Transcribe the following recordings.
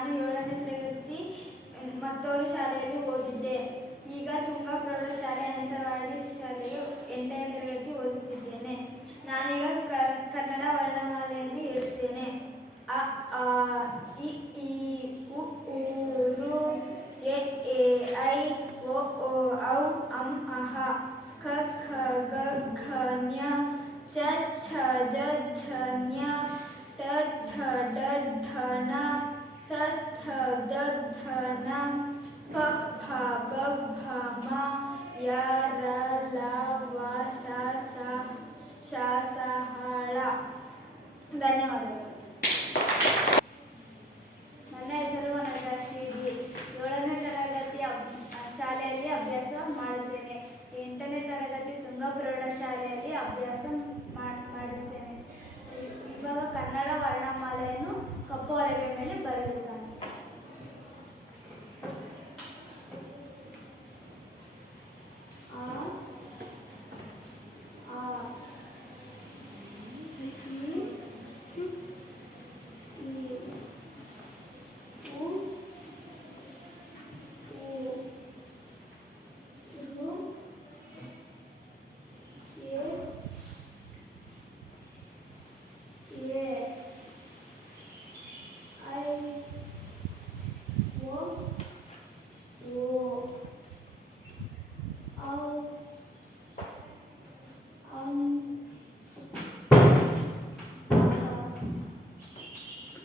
ನಾನು 7ನೇ ತರಗತಿ ಮತ್ತೋಡು ಶಾಲೆಯಲ್ಲಿ ಓದಿದ್ದೆ. ಈಗ ತುಂಗಾ ಪ್ರೌಢಶಾಲೆ ಅನಸವಾಡಿ ಶಾಲೆಯು 8ನೇ ತರಗತಿ ಓದುತ್ತಿದ್ದೇನೆ. ನಾನೀಗ ಕನ್ನಡ ವರ್ಣಮಾಲೆಯನ್ನು ಹೇಳುತ್ತೇನೆ. ಅ ಆ ಇ ಈ ಉ ಊ ಋ ಎ ಏ ಐ ಒ ಓ ಔ ಅಂ ಅಃ ಕ ಖ ಗ ಘ ಞ ಚ ಛ ಜ ಝ ಞ ಟ ಠ ಡ ಢ ಣ ತ ಥ ದ ಧ ನ ಪ ಫ ಬ ಭ ಮ ಯ ರ ಲ ವ ಶ ಸ ಶ ಸ ಹ ಳ. ಧನ್ಯವಾದಗಳು. ನನ್ನ ಹೆಸರು ವನಜಾಕ್ಷಿ. 7ನೇ ತರಗತಿ ಶಾಲೆಯಲ್ಲಿ ಅಭ್ಯಾಸ ಮಾಡುತ್ತೇನೆ. 8ನೇ ತರಗತಿ ತುಂಗಾ ಪ್ರೌಢಶಾಲೆಯಲ್ಲಿ ಅಭ್ಯಾಸ ಮಾಡುತ್ತೇನೆ. ಇವಾಗ ಕನ್ನಡ ವರ್ಣಮಾಲೆಯನ್ನು ಕಪ್ಪು ಹಲಗೆ ಮೇಲೆ ಬರೆಯುತ್ತಾನೆ.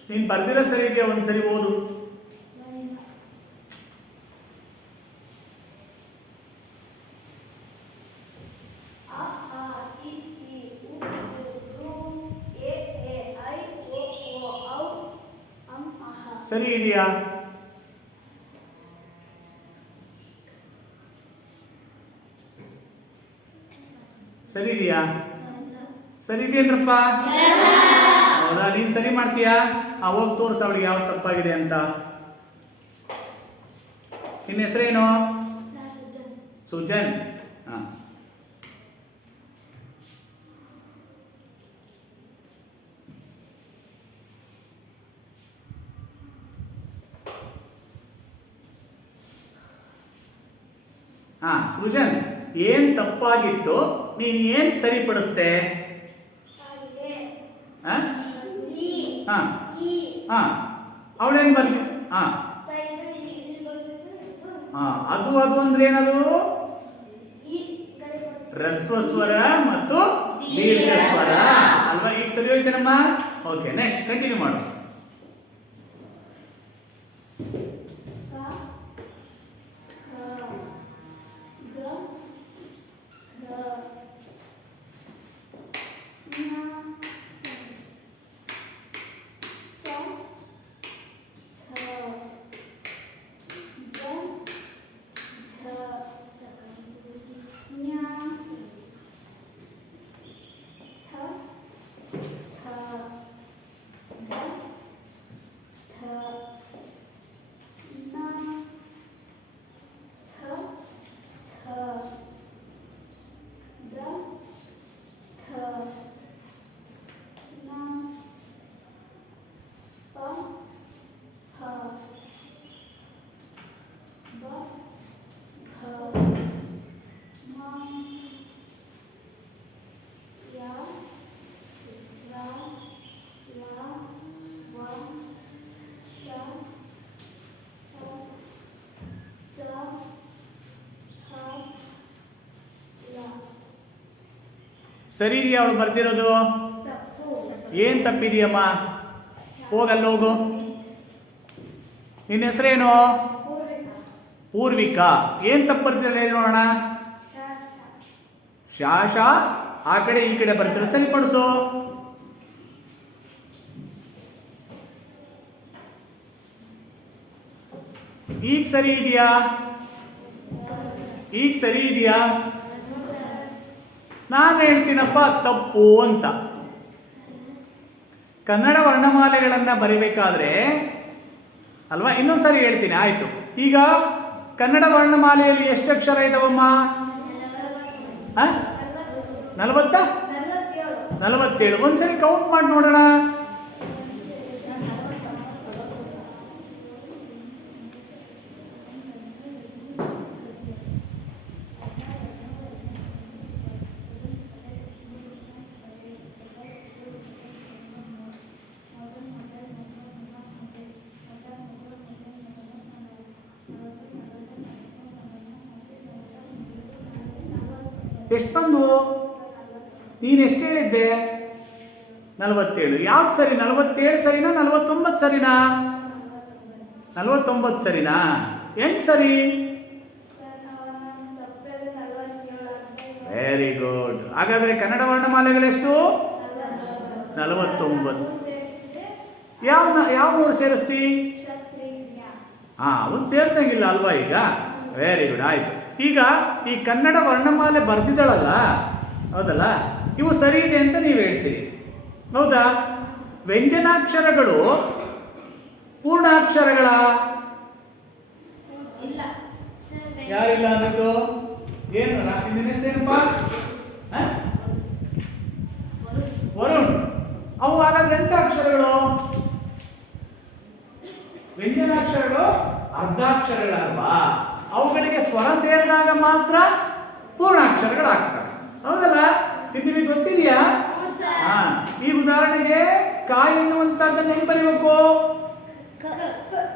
ನೀನು ಬರ್ದಿರೋ ಸರಿ ಇದೆಯಾ? ಒಂದ್ಸರಿ ಓದು. ಸರಿ ಇದೆಯಾ? ಸರಿ ಇದೆಯಾ? ಸರಿ ಇದೆಯೇನ್ರಪ್ಪ? ಹೌದಾ? ನೀನ್ ಸರಿ ಮಾಡ್ತೀಯಾ? ಹೋಗಿ ತೋರಿಸ ಅವಳಿಗೆ ಯಾವ್ದು ತಪ್ಪಾಗಿದೆ ಅಂತ. ನಿನ್ನ ಹೆಸರೇನು? ಸುಜನ್. ಹಾ, ಸೃಜನ್, ಏನ್ ತಪ್ಪಾಗಿತ್ತು? ನೀನ್ ಏನ್ ಸರಿಪಡಿಸ್ದೆ? ಅವಳೇನ್ ಬರ್ದಿ? ಅದು ಅಂದ್ರೆ ಏನದು? ರಸ್ವ ಸ್ವರ ಮತ್ತು ದೀರ್ಘ ಸ್ವರ ಅಲ್ವಾ? ಈಗ ಸರಿ ಹೋಯ್ತೇನಮ್ಮ? ಓಕೆ, ನೆಕ್ಸ್ಟ್ ಕಂಟಿನ್ಯೂ ಮಾಡು. ಸರಿ ಇದೆಯಾ ಅವಳು ಬರ್ದಿರೋದು? ಏನ್ ತಪ್ಪಿದೆಯಮ್ಮ? ಹೋಗಲ್ಲ, ಹೋಗು. ನಿನ್ನ ಹೆಸರೇನು? ಪೂರ್ವಿಕಾ. ಏನ್ ತಪ್ಪು ಬರ್ತಿರಲ್ಲ ನೋಡೋಣ. ಶಾಶ ಆ ಕಡೆ ಈ ಕಡೆ ಬರ್ತಿರ, ಸರಿಪಡಿಸು. ಈಗ ಸರಿ ಇದೆಯಾ? ಈಗ ಸರಿ ಇದೆಯಾ? ನಾನು ಹೇಳ್ತೀನಪ್ಪ ತಪ್ಪು ಅಂತ. ಕನ್ನಡ ವರ್ಣಮಾಲೆಗಳನ್ನ ಬರಿಬೇಕಾದ್ರೆ ಅಲ್ವಾ? ಇನ್ನೊಂದ್ಸರಿ ಹೇಳ್ತೀನಿ, ಆಯ್ತು. ಈಗ ಕನ್ನಡ ವರ್ಣಮಾಲೆಯಲ್ಲಿ ಎಷ್ಟು ಅಕ್ಷರ ಇದಾವಮ್ಮ? 47. ಒಂದ್ಸರಿ ಕೌಂಟ್ ಮಾಡಿ ನೋಡೋಣ. ಎಷ್ಟು ಬಂದು? ನೀನು ಎಷ್ಟು ಹೇಳಿದ್ದೆ? 47. ಯಾವ್ದು ಸರಿ? 47 ಸರಿನಾ 49 ಸರಿನಾ? 49 ಸರಿನಾ? ಹೆಂಗ್ ಸರಿ? Very good. ಹಾಗಾದ್ರೆ ಕನ್ನಡ ವರ್ಣಮಾಲೆಗಳೆಷ್ಟು? 49. ಯಾವ ಮೂರು ಸೇರಿಸ್ತಿ? ಒಂದು ಸೇರ್ಸಂಗಿಲ್ಲ ಅಲ್ವಾ ಈಗ? ವೆರಿ ಗುಡ್, ಆಯ್ತು. ಈಗ ಈ ಕನ್ನಡ ವರ್ಣಮಾಲೆ ಬರ್ತಿದ್ದಾಳಲ್ಲ, ಹೌದಲ್ಲ, ಇವು ಸರಿ ಇದೆ ಅಂತ ನೀವು ಹೇಳ್ತೀರಿ, ಹೌದಾ? ವ್ಯಂಜನಾಕ್ಷರಗಳು ಪೂರ್ಣಾಕ್ಷರಗಳ? ಯಾರಿಲ್ಲ ಅನ್ನೋದು? ಏನು ನಿನ್ನ ಹೆಸರೇನಪ್ಪ? ವರುಣ್. ಅವು ಹಾಗಾದ್ರೆ ಎಂತ ಅಕ್ಷರಗಳು? ವ್ಯಂಜನಾಕ್ಷರಗಳು ಅರ್ಧಾಕ್ಷರಗಳಲ್ವಾ? ಅವುಗಳಿಗೆ ಸ್ವರ ಸೇರಿದಾಗ ಮಾತ್ರ ಪೂರ್ಣಾಕ್ಷರಗಳಾಗ್ತವೆ, ಹೌದಲ್ಲ? ಇದು ನಿಮಗೆ ಗೊತ್ತಿದೆಯಾ? ಈ ಉದಾಹರಣೆಗೆ ಕ ಎನ್ನುವಂತದ್ದನ್ನು ಹೆಂಗ್ ಬರೀಬೇಕು?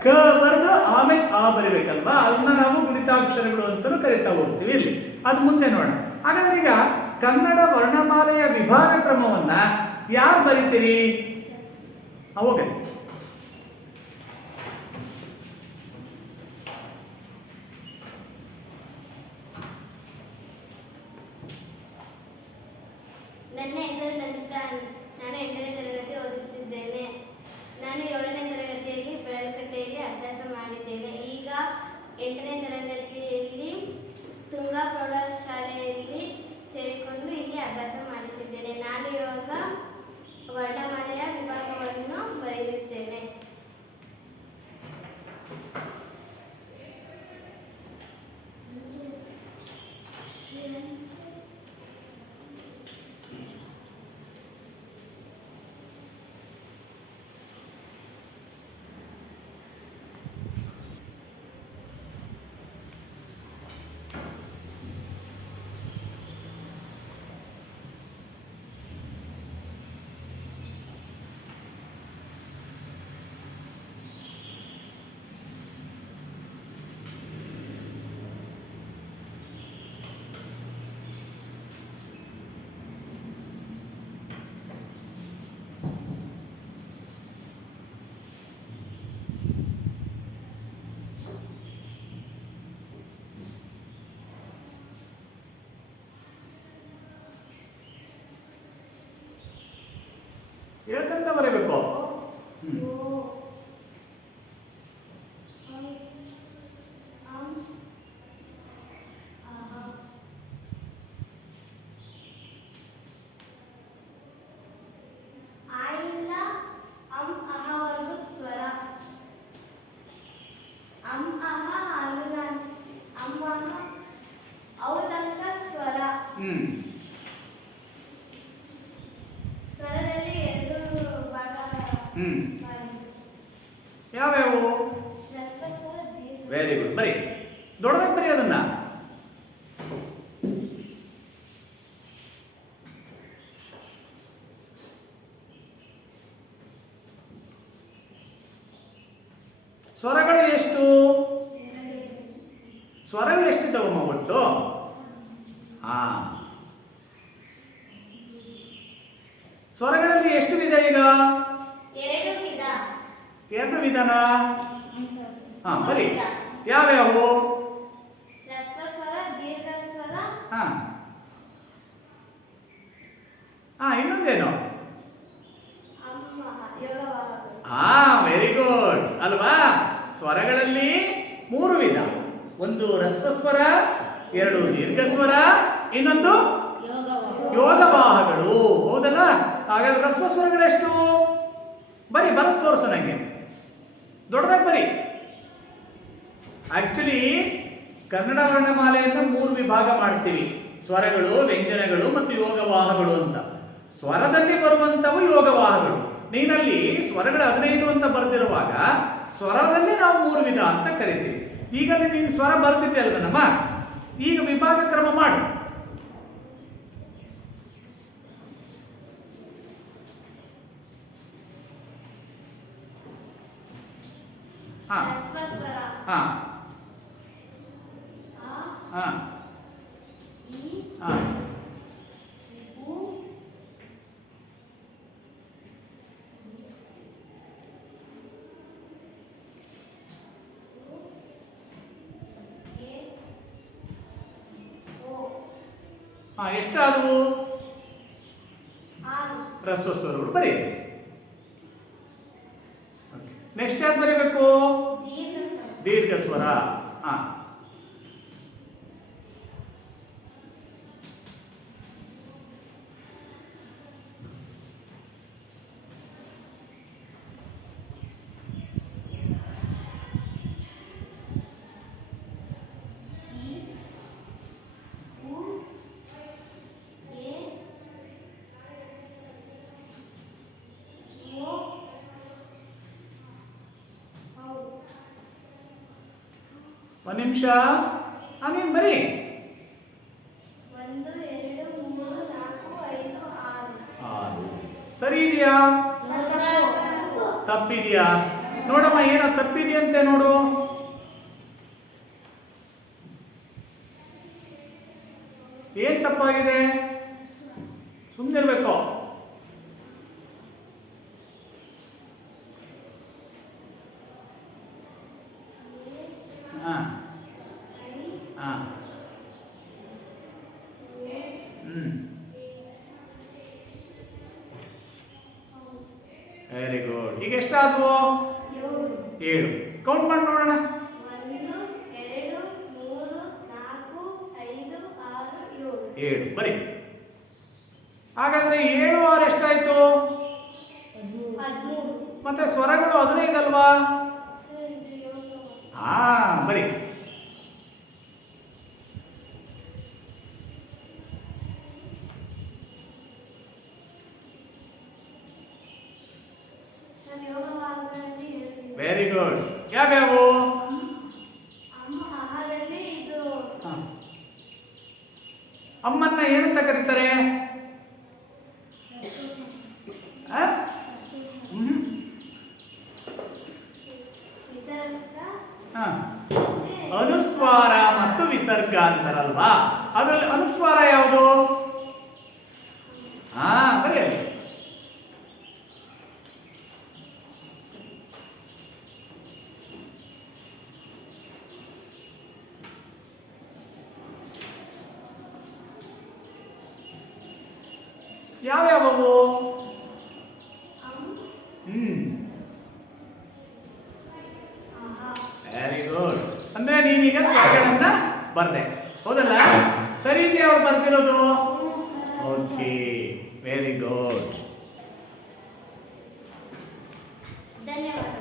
ಕ ಬರೆದು ಆಮೇಲೆ ಆ ಬರಿಬೇಕಲ್ವಾ? ಅದನ್ನ ನಾವು ಗುಣಿತಾಕ್ಷರಗಳು ಅಂತಲೂ ಕರಿತಾ ಹೋಗ್ತೀವಿ. ಇಲ್ಲಿ ಅದು ಮುಂದೆ ನೋಡೋಣ. ಹಾಗಾದ್ರೆ ಈಗ ಕನ್ನಡ ವರ್ಣಮಾಲೆಯ ವಿಭಾಗ ಕ್ರಮವನ್ನ ಯಾರು ಬರಿತೀರಿ? ಹೋಗಿ ನನ್ನ ಹೆಸರು ಲಲಿತಾ. ನಾನು 8ನೇ ತರಗತಿ ಓದುತ್ತಿದ್ದೇನೆ. ನಾನು 7ನೇ ತರಗತಿಯಲ್ಲಿ ಬೆಳಕಟ್ಟೆಯಲ್ಲಿ ಅಭ್ಯಾಸ ಮಾಡಿದ್ದೇನೆ. ಈಗ 8ನೇ ತರಗತಿಯಲ್ಲಿ ತುಂಗಾ ಪ್ರೌಢಶಾಲೆಯಲ್ಲಿ ಸೇರಿಕೊಂಡು ಇಲ್ಲಿ ಅಭ್ಯಾಸ ಮಾಡುತ್ತಿದ್ದೇನೆ. ನಾನು ಇವಾಗ ವರ್ಣಮಾಲೆಯ ವಿಭಾಗವನ್ನು ಬರೆಯುತ್ತೇನೆ. ಹೇಳ್ಕಂತ ಬರೀಬೇಕು. ಯಾವ್ಯಾವು? Very good. ಬರೀ ದೊಡ್ಡದಾಗಿ ಬರೀ ಅದನ್ನ. ಸ್ವರಗಳು ಎಷ್ಟು? ಸ್ವರಗಳು ಎಷ್ಟಿದ್ದಾವಮ್ಮ ಒಟ್ಟು? ಸ್ವರಗಳಲ್ಲಿ ಎಷ್ಟು ವಿಧ ಈಗ? ಎರಡು ವಿಧಾನ. ಬರೀ ಯಾವ್ಯಾವು? ಇನ್ನೊಂದೇನು? ವೆರಿ ಗುಡ್ ಅಲ್ವಾ? ಸ್ವರಗಳಲ್ಲಿ 3 ವಿಧ. ಒಂದು ರಸ್ವಸ್ವರ, 2 ದೀರ್ಘ ಸ್ವರ, ಇನ್ನೊಂದು ಯೋಗವಾಹಗಳು, ಹೌದಲ್ಲ? ಹಾಗಾದ್ರೆ ರಸ್ವಸ್ವರಗಳೆಷ್ಟು? ಬರೀ ಬರೋದು ತೋರಿಸು ನನಗೆ, ದೊಡ್ಡದಾಗಿ ಬರೀ. ಆಕ್ಚುಲಿ ಕನ್ನಡ ವರ್ಣಮಾಲೆಯನ್ನು 3 ವಿಭಾಗ ಮಾಡ್ತೀವಿ: ಸ್ವರಗಳು, ವ್ಯಂಜನಗಳು ಮತ್ತು ಯೋಗವಾಹಗಳು ಅಂತ. ಸ್ವರದಲ್ಲಿ ಬರುವಂತವು ಯೋಗವಾಹಗಳು. ನೀನಲ್ಲಿ ಸ್ವರಗಳು 15 ಅಂತ ಬರೆದಿರುವಾಗ ಸ್ವರದಲ್ಲಿ ನಾವು 3 ವಿಧ ಅಂತ ಕರಿತೀವಿ. ಈಗ ನೀನು ಸ್ವರ ಬರ್ತಿದ್ದೆ ಅಲ್ವ ನಮ್ಮ? ಈಗ ವಿಭಾಗ ಕ್ರಮ ಮಾಡು. ಎಷ್ಟಾದವು? 6. ಹ್ರಸ್ವ ಸ್ವರಗಳು ಬರೀ. ನೆಕ್ಸ್ಟ್ ಯಾವ್ದು ಬರೀಬೇಕು? ದೀರ್ಘ ಸ್ವರ. ದೀರ್ಘ ಸ್ವರ. ಒಂದು ನಿಮಿಷ, ನೀನು ಬರೀ. 1 2 3 4 5 6. ಸರಿ ಇದೆಯಾ? ತಪ್ಪಿದೆಯಾ? ನೋಡಮ್ಮ, ಏನೋ ತಪ್ಪಿದೆಯಂತೆ ನೋಡು. ಏನ್ ತಪ್ಪಾಗಿದೆ? ಸುಮ್ಮನಿರ್ಬೇಕು. Very good. ಈಗ ಎಷ್ಟಾದವು? 7. ಕೌಂಟ್ ಮಾಡಿ ನೋಡೋಣ. 1 2 3 4 5 6 7 ಬರೀ. ಹಾಗಾದ್ರೆ 7 6 ಎಷ್ಟಾಯ್ತು? 13. ಮತ್ತೆ ಸ್ವರಗಳು 15 ಅಲ್ವಾ? ಬರೀ. Very good. ಯಾವ್ಯಾವು? ಅಮ್ಮನ್ನ ಏನಂತ ಕರೀತಾರೆ? ಅನುಸ್ವಾರ ಮತ್ತು ವಿಸರ್ಗ ಅಂತಾರಲ್ವಾ, ಅದ್ರಲ್ಲಿ ಅನುಸ್ವಾರ ಯಾವುದು? ಬರೀ. ಯಾವ್ಯಾವವು? Very good. ಅಂದ್ರೆ ನೀನೀಗ ಸ್ವರಗಳನ್ನ ಬರ್ದೆ, ಹೌದಲ್ಲ? ಸರಿ ಇದೆಯಾ ಅವ್ರು ಬರ್ದಿರೋದು? Okay, very good. ಧನ್ಯವಾದ.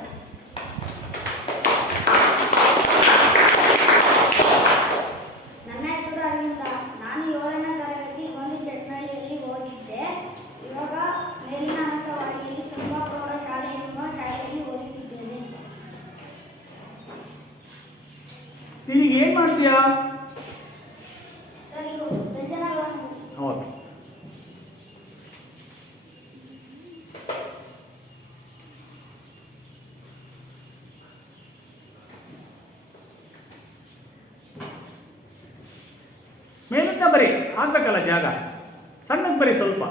ನನ್ನ ಹೆಸರು ಅರವಿಂದ. ನಾನು 7ನೇ ತರಗತಿ ಒಂದು ಚಟ್ನಳ್ಳಿಯಲ್ಲಿ ಓದಿದ್ದೆ. ಇವಾಗ ಮೇಲಿನ ಹಂಸವಾಡಿಯಲ್ಲಿ ತುಂಬಾ ಪ್ರೌಢಶಾಲೆ ಎನ್ನುವ ಶಾಲೆಯಲ್ಲಿ ಓದುತ್ತಿದ್ದೇನೆ. ನೀನೀಗ ಏನ್ ಮಾಡ್ತೀಯಾ? ಸರಿ, ವ್ಯಂಜನಗಳನ್ನು. ಓಕೆ. ಮೇಲಿಂದ ಬರೀ, ಹಾಕ್ಬೇಕಲ್ಲ ಜಾಗ, ಸಣ್ಣಕ್ಕೆ ಬರೀ ಸ್ವಲ್ಪ.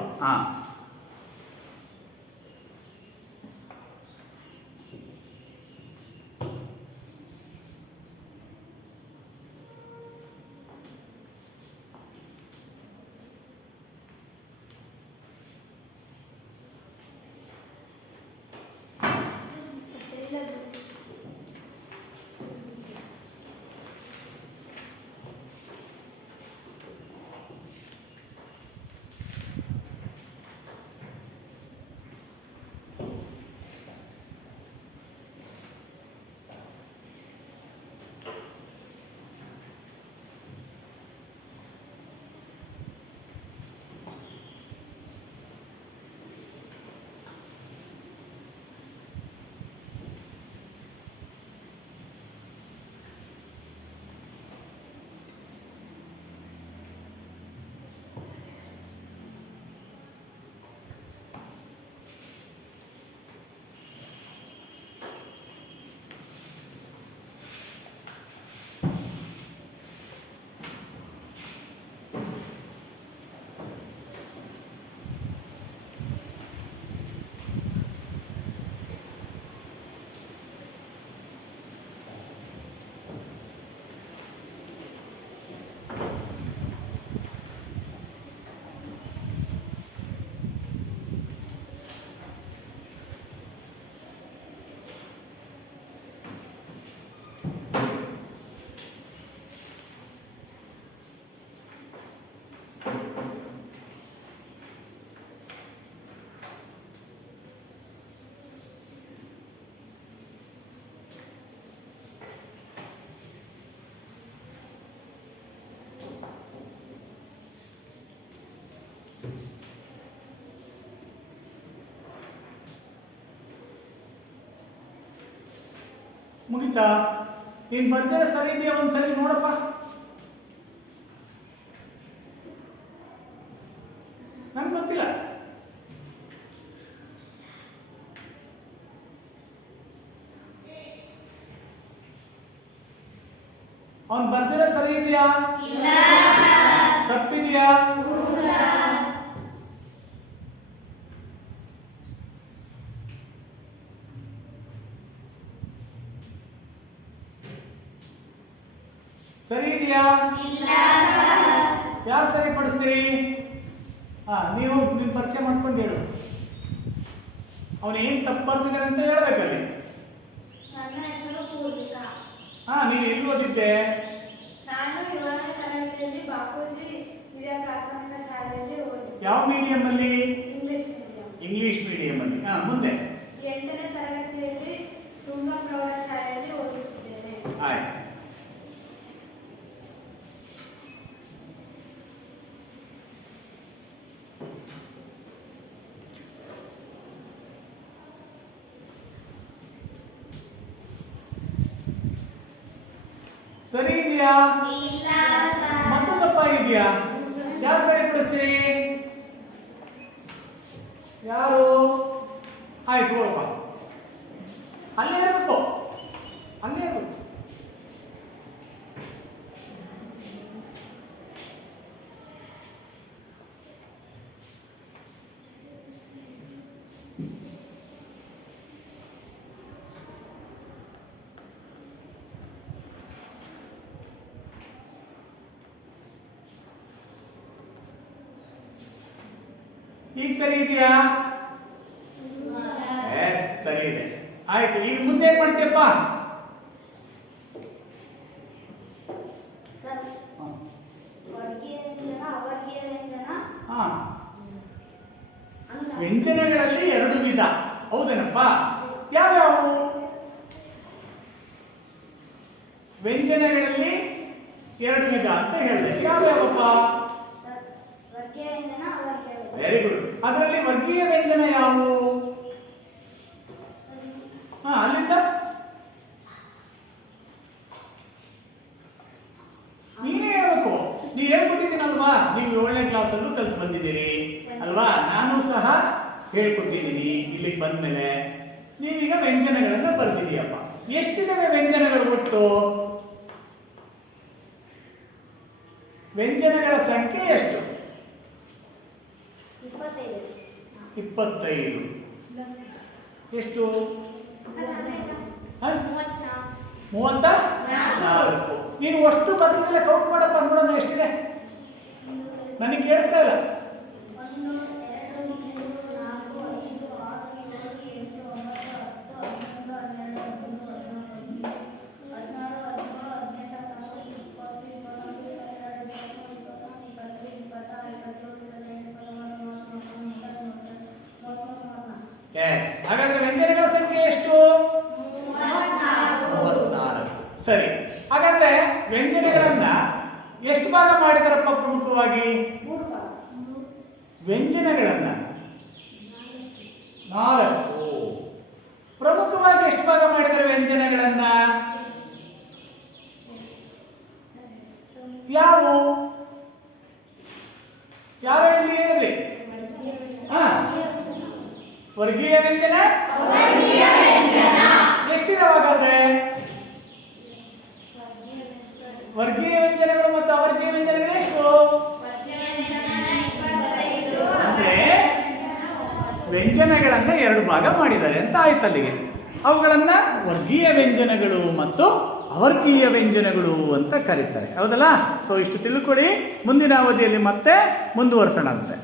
ಮುಗಿತಾ? ನೀನು ಬರ್ದಿರೋ ಸರಿ ಇದೆಯಾ ಒಂದ್ಸರಿ ನೋಡಪ್ಪ. ನನ್ಗೆ ಗೊತ್ತಿಲ್ಲ. ಅವನ್ ಬರ್ದಿರೋ ಸರಿ ಇದೆಯಾ? ತಪ್ಪಿದೆಯಾ? ಸರಿ ಇದೆಯಾ? ಯಾರು ಸರಿಪಡಿಸ್ತೀರಿ? ನೀವು ನಿಮ್ಮ ಪರಿಚಯ ಮಾಡ್ಕೊಂಡು ಹೇಳು. ಅವನು ಏನು ತಪ್ಪು ಬರ್ತಿದ್ದಾನೆ ಅಂತ ಹೇಳ್ಬೇಕಲ್ಲಿ. ನನ್ನ ಹೆಸರು ಪೂರ್ವಿಕಾ. ನೀನು ಎಲ್ಲಿ ಓದಿದ್ದೆ? ನಾನು 7ನೇ ತರಗತಿಯಲ್ಲಿ ಬಾಪೂಜಿ ಹಿರಿಯ ಪ್ರಾಥಮಿಕ ಶಾಲೆಯಲ್ಲಿ ಓದಿದ್ದೆ. ಯಾವ ಮೀಡಿಯಂ ಅಲ್ಲಿ? English medium. ಇಂಗ್ಲಿಷ್ ಮೀಡಿಯಂ ಅಲ್ಲಿ. ಮುಂದೆ 8ನೇ ತರಗತಿಯಲ್ಲಿ ತುಂಗಾ ಪ್ರೌಢಶಾಲೆಯಲ್ಲಿ ಓದುತ್ತಿದ್ದೇನೆ. ಆಯ್ತು. ಸರಿ ಇದೆಯಾ? ಮತ್ತು ತಪ್ಪ ಇದೆಯಾ? ಯಾರು ಸರಿಪಡಿಸ್ತೀರಿ? ಯಾರು? ಆಯ್ತು ಹೋಗಪ್ಪ. ಅಲ್ಲೇ ಇರಬೇಕು, ಅಲ್ಲೇ ಇರಬೇಕು. ಈಗ ಸರಿ ಇದೆಯಾ? ಎಸ್, ಸರಿ ಇದೆ. ಆಯ್ತು, ಈಗ ಮುಂದೆ ಏನ್ ಮಾಡ್ತೀಯಪ್ಪ? ವ್ಯಂಜನಗಳಲ್ಲಿ 2 ವಿಧ, ಹೌದೇನಪ್ಪ? ಯಾವ್ಯಾವು ವ್ಯಂಜನಗಳಲ್ಲಿ 2 ವಿಧ ಅಂತ ಹೇಳಿದೆ? ಯಾವ್ಯಾವಪ್ಪ? Very good. ಅದರಲ್ಲಿ ವರ್ಗೀಯ ವ್ಯಂಜನ ಯಾವುವು? ಅಲ್ಲಿಂದ ನೀನೇ ಹೇಳ್ಬೇಕು. ನೀವು ಹೇಳ್ಕೊಟ್ಟಿದ್ದೀನಲ್ವಾ? ನೀವು 7ನೇ ಕ್ಲಾಸಲ್ಲೂ ಕಲ್ತು ಬಂದಿದ್ದೀರಿ ಅಲ್ವಾ? ನಾನು ಸಹ ಹೇಳ್ಕೊಟ್ಟಿದ್ದೀನಿ. ಇಲ್ಲಿಗೆ ಬಂದ್ಮೇಲೆ ನೀವೀಗ ವ್ಯಂಜನಗಳನ್ನ ಬರ್ತಿದೀಯಪ್ಪ. ಎಷ್ಟಿದಾವೆ ವ್ಯಂಜನಗಳು ಒಟ್ಟು? ವ್ಯಂಜನಗಳ ಸಂಖ್ಯೆ ಎಷ್ಟು? 25. ಎಷ್ಟು? 34. ನೀನು ಅಷ್ಟು ಬರ್ತಿದ್ದಲ್ಲ, ಕೌಂಟ್ ಮಾಡಪ್ಪ ನೋಡೋಣ ಎಷ್ಟಿದೆ. ನನಗೆ ಕೇಳಿಸ್ತಾ ಇಲ್ಲ. 1 2 3 4 5 6 7 8 9 ಎಸ್. ಹಾಗಾದ್ರೆ ವ್ಯಂಜನಗಳ ಸಂಖ್ಯೆ ಎಷ್ಟು? 34. ಸರಿ. ಹಾಗಾದ್ರೆ ವ್ಯಂಜನಗಳನ್ನ ಎಷ್ಟು ಭಾಗ ಮಾಡಿದಾರಪ್ಪ ಪ್ರಮುಖವಾಗಿ? ವ್ಯಂಜನಗಳನ್ನ 4. ಪ್ರಮುಖವಾಗಿ ಎಷ್ಟು ಭಾಗ ಮಾಡಿದ್ದಾರೆ ವ್ಯಂಜನಗಳನ್ನ? ಯಾವು? ಯಾರೋ ಇಲ್ಲಿ ಹೇಳಿದ್ರಿ? ವರ್ಗೀಯ ವ್ಯಂಜನ ಎಷ್ಟಿದಾವಾಗಾದ್ರೆ? ವರ್ಗೀಯ ವ್ಯಂಜನಗಳು ಮತ್ತು ಅವರ್ಗೀಯ ವ್ಯಂಜನಗಳು ಎಷ್ಟು? ಅಂದ್ರೆ ವ್ಯಂಜನಗಳನ್ನ 2 ಭಾಗ ಮಾಡಿದ್ದಾರೆ ಅಂತ ಆಯ್ತು ಅಲ್ಲಿಗೆ. ಅವುಗಳನ್ನ ವರ್ಗೀಯ ವ್ಯಂಜನಗಳು ಮತ್ತು ಅವರ್ಗೀಯ ವ್ಯಂಜನಗಳು ಅಂತ ಕರೀತಾರೆ, ಹೌದಲ್ಲ? ಸೊ ಇಷ್ಟು ತಿಳ್ಕೊಳ್ಳಿ. ಮುಂದಿನ ಅವಧಿಯಲ್ಲಿ ಮತ್ತೆ ಮುಂದುವರಿಸೋಣ ಅಂತೆ.